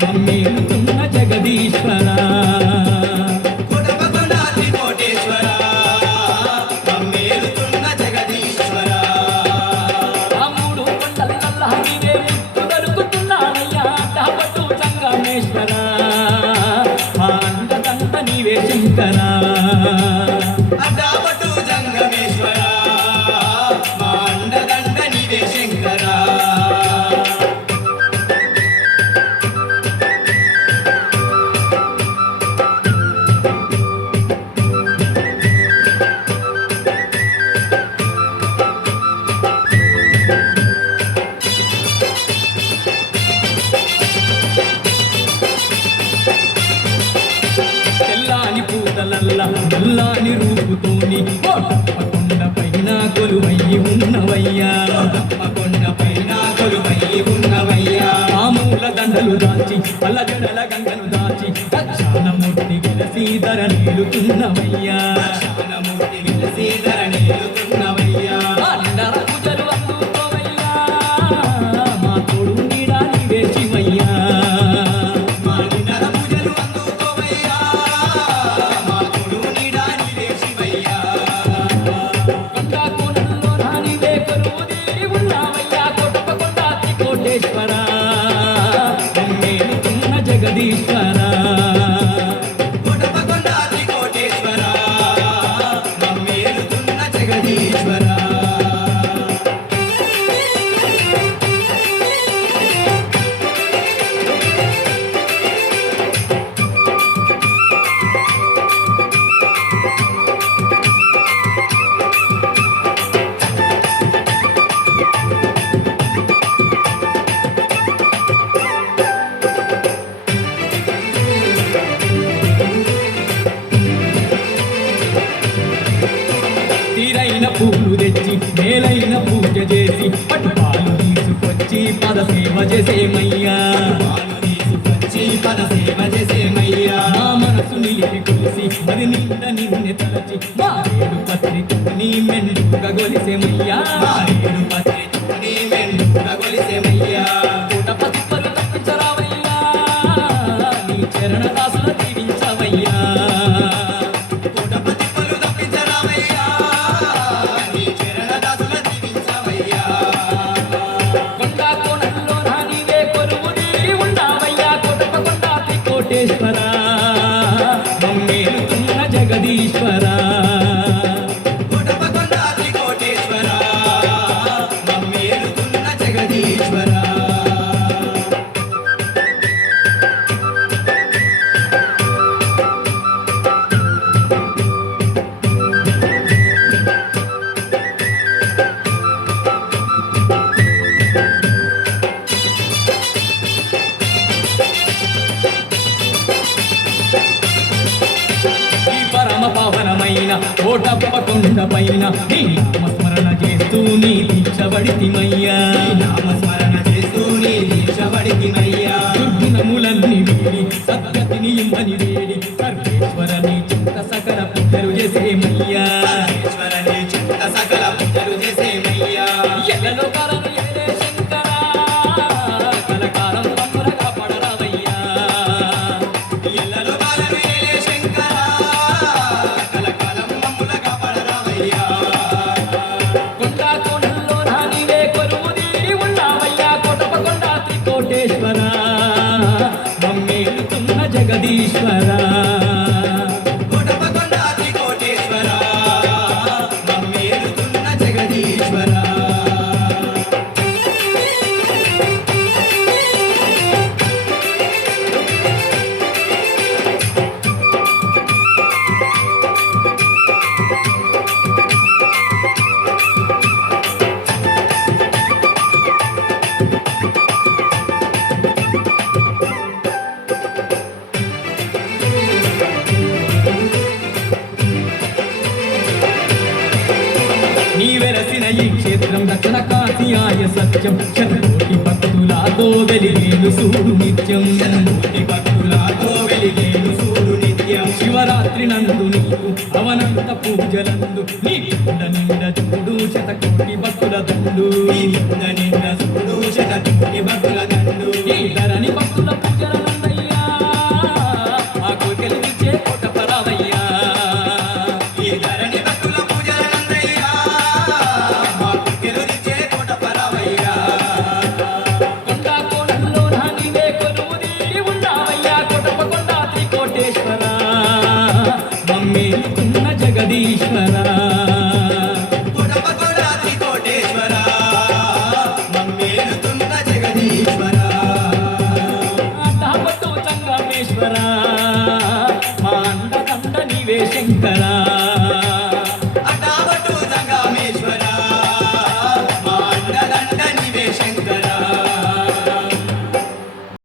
మమ్మేలుతున్న జగదీశ్వర కొడపకొండాది కోటేశ్వర మమ్మేలుతున్న జగదీశ్వర ఆ మూడు కొండలల్లా నీవే ముక్కు దొరుకుతున్నానయ్యా దాపట్టు సంగమేశ్వర మా అండదండ నీవే శంకర అడ్డాపట్టు జంగమేశ్వర మా అండదండ నీవే శంకర తెల్లాని పూతలల్ల తెల్లాని రూపుతోని కొండ పైన కొలువయ్యి ఉన్నవయ్యా కొండ పైన కొలువయ్యి ఉన్నవయ్యా మామూల దండలు దాచి పల్లజడల గంగను దాచి దక్షాణమూర్తి గిలసీధర నీలుతున్నవయ్యా శానమూర్తి విలసీధర నీలుతున్నవయ్యా అందర పూజలు అందుకోవయ్యా మా తోడు నీడా నీవే శివయ్యా మానినర పూజలు అందుకోవయ్యా మా తోడు నీడా నీవే శివయ్యా కొండా కోణంలో రానివే కొలువు తీరి ఉన్నావయ్యా కొట్టపకొండాతి కోటేశ్వర మమ్మేలుతున్న జగదీశ్వర కొడపకొండాది కోటేశ్వర మమ్మేలుతున్న జగదీశ్వర తీరైన పూలు తెచ్చి మేలైన పూజ చేసి పట్టు పాలు తీసుకొచ్చి పదసేవ చేసేమయ్యా పాలు తీసుకొచ్చి పద సేవ చేసేమయ్యా మా మనసు నిలిపి కొలిసి మరి నిండ నిన్నే తలచి మారేడు పత్రికని మెండుగా గొలిసేమయ్యా మారేడు పత్రిని మెండుగా కొలిసేమయ్యా పూట పసుపలు తప్పించరావయ్యా నీ చరణ దాసుల దీవించవయ్యా కోటపతి పలు తప్పించరామయ్యా నీ చరణ దాసుల దీవించవయ్యా కొండా కోణంలో రానివే కొలువు నీరి ఉన్నావయ్యా కొట్టపకొండాతి కోటేశ్వర మమ్మేలుతున్న జగదీశ్వర కొడపకొండాది కోటేశ్వర మమ్మేలుతున్న జగదీశ్వర ఈ పరమ పావనమైన కోటప్పకొండ పైన నీ నామస్మరణ చేస్తూ నీ దీక్షబడితిమయ్యా నామస్మరణ చేస్తూ నీ దీక్షబడితిమయ్యా దుర్గుణములన్నీ వీడి సద్గతిని ఇమ్మని వేడి సర్వేశ్వర నీ చింత సకల పూజలు చేసేమయ్యా ఈశ్వర నీ చింత సకల పూజలు చేసేమయ్యా ఎల్లలో కాలం ఏలే శంకర కలకాలం మమ్ములగా పడరావయ్యా ఎల్లలో కాలము ఏలే శంకర కలకాలం మమ్ములగా పడరామయ్యా కొండా కోణంలో రానివే కొలువు తీరి ఉన్నావయ్యా కొట్టపకొండాతి కోటేశ్వర మమ్మేలుతున్న జగదీశ్వర నీ వెరసిన ఈ క్షేత్రం దక్షిణ కాశీయాయ సత్యం శతకోటి భక్తులతో వెలిగేను సూడు నిత్యం శతకోటి భక్తులతో వెలిగేను సూడు నిత్యం శివరాత్రి నందు నీకు అవనంత పూజలందు నీ కుండ నిండ చూడు శతకోటి భక్తుల దండు నీ కింద నింద సూడు శతకోటి భక్తుల దండు ఈ ధరణి భక్తుల పూజలందయ్యా ఆ కోరికలు తీర్చే కోట పరావయ్యా ఈ ధరణి భక్తుల పూజలందయ్యా మా కుక్కెలురిచే కోట పరావయ్యా కొండా కోణంలో నీవే కొలువు తీరి ఉన్నావయ్యా కోటప్ప కొండ త్రికోటేశ్వర మమ్మేలుకున్న జగదీశ్వర